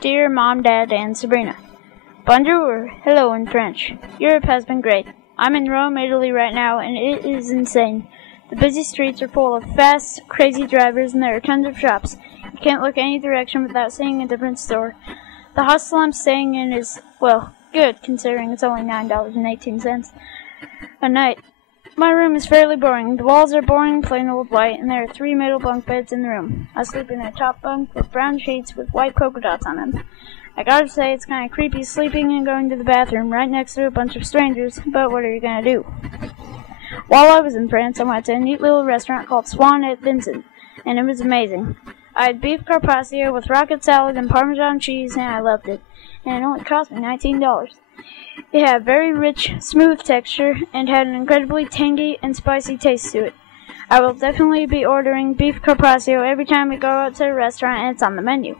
Dear Mom, Dad, and Sabrina. Bonjour, hello in French. Europe has been great. I'm in Rome, Italy right now, and it is insane. The busy streets are full of fast, crazy drivers, and there are tons of shops. You can't look any direction without seeing a different store. The hostel I'm staying in is, well, good, considering it's only $9.18 a night. My room is fairly boring. The walls are boring, plain old white, and there are 3 middle bunk beds in the room. I sleep in a top bunk with brown sheets with white polka dots on them. I gotta say, it's kind of creepy sleeping and going to the bathroom right next to a bunch of strangers, but what are you gonna do? While I was in France, I went to a neat little restaurant called Swan at Vincent, and it was amazing. I had beef carpaccio with rocket salad and Parmesan cheese, and I loved it. And it only cost me $19. It had a very rich, smooth texture, and had an incredibly tangy and spicy taste to it. I will definitely be ordering beef carpaccio every time we go out to a restaurant and it's on the menu.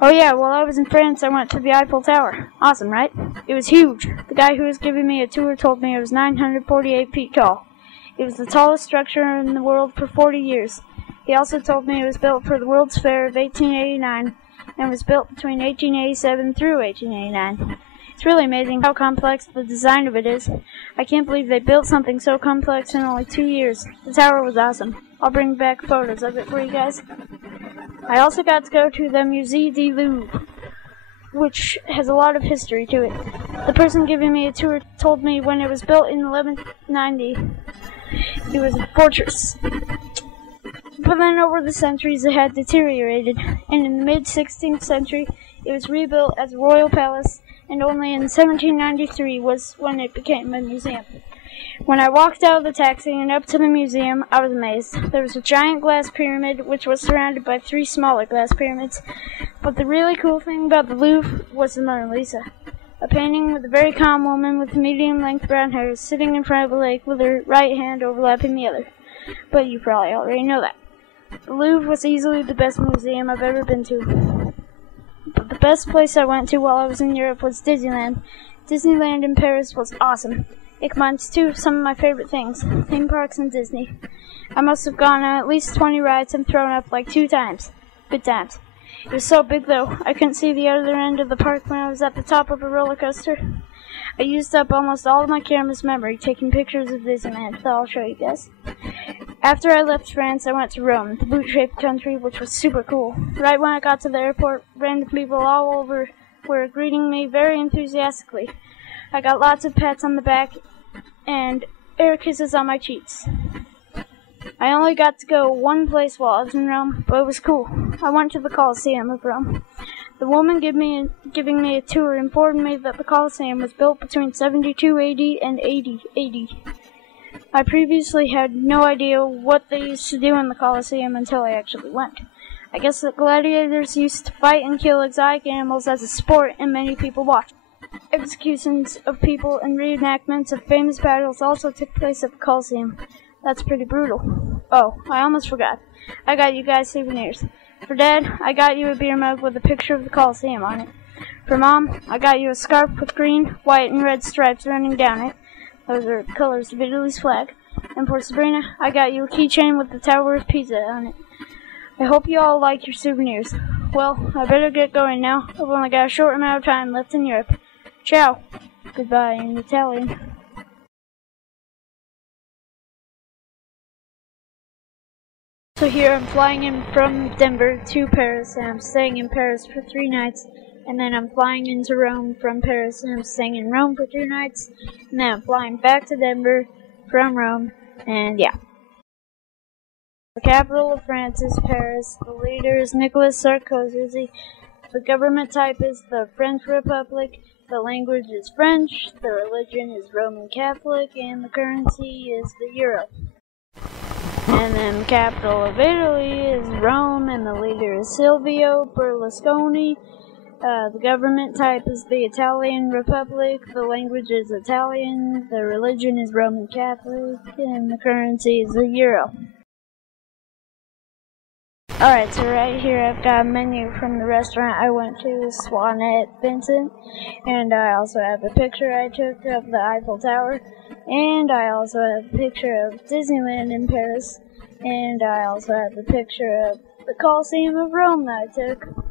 Oh yeah, while I was in France, I went to the Eiffel Tower. Awesome, right? It was huge. The guy who was giving me a tour told me it was 948 feet tall. It was the tallest structure in the world for 40 years. He also told me it was built for the World's Fair of 1889 and was built between 1887 through 1889. It's really amazing how complex the design of it is. I can't believe they built something so complex in only 2 years. The tower was awesome. I'll bring back photos of it for you guys. I also got to go to the Musée du Louvre, which has a lot of history to it. The person giving me a tour told me when it was built in 1190, it was a fortress. But then over the centuries it had deteriorated, and in the mid-16th century it was rebuilt as a royal palace, and only in 1793 was when it became a museum. When I walked out of the taxi and up to the museum, I was amazed. There was a giant glass pyramid, which was surrounded by 3 smaller glass pyramids. But the really cool thing about the Louvre was the Mona Lisa, a painting with a very calm woman with medium-length brown hair sitting in front of a lake with her right hand overlapping the other. But you probably already know that. The Louvre was easily the best museum I've ever been to. But the best place I went to while I was in Europe was Disneyland. Disneyland in Paris was awesome. It combines some of my favorite things, theme parks and Disney. I must have gone on at least 20 rides and thrown up like 2 times. Good times. It was so big though, I couldn't see the other end of the park when I was at the top of a roller coaster. I used up almost all of my camera's memory taking pictures of Disneyland, so I'll show you guys. After I left France, I went to Rome, the boot-shaped country, which was super cool. Right when I got to the airport, random people all over were greeting me very enthusiastically. I got lots of pats on the back and air kisses on my cheeks. I only got to go one place while I was in Rome, but it was cool. I went to the Colosseum of Rome. The woman giving me a tour informed me that the Colosseum was built between 72 AD and 80 AD. I previously had no idea what they used to do in the Colosseum until I actually went. I guess the gladiators used to fight and kill exotic animals as a sport, and many people watched. Executions of people and reenactments of famous battles also took place at the Colosseum. That's pretty brutal. Oh, I almost forgot. I got you guys souvenirs. For Dad, I got you a beer mug with a picture of the Colosseum on it. For Mom, I got you a scarf with green, white, and red stripes running down it. Those are colors of Italy's flag. And for Sabrina, I got you a keychain with the Tower of Pisa on it. I hope you all like your souvenirs. Well, I better get going now. I've only got a short amount of time left in Europe. Ciao. Goodbye in Italian. So here I'm flying in from Denver to Paris, and I'm staying in Paris for 3 nights. And then I'm flying into Rome from Paris, and I'm staying in Rome for 2 nights. And then I'm flying back to Denver from Rome, and yeah. The capital of France is Paris. The leader is Nicolas Sarkozy. The government type is the French Republic. The language is French. The religion is Roman Catholic, and the currency is the euro. And then the capital of Italy is Rome, and the leader is Silvio Berlusconi. The government type is the Italian Republic, the language is Italian, the religion is Roman Catholic, and the currency is the euro. Alright, so right here I've got a menu from the restaurant I went to, Swan at Vincent, and I also have a picture I took of the Eiffel Tower, and I also have a picture of Disneyland in Paris, and I also have a picture of the Colosseum of Rome that I took.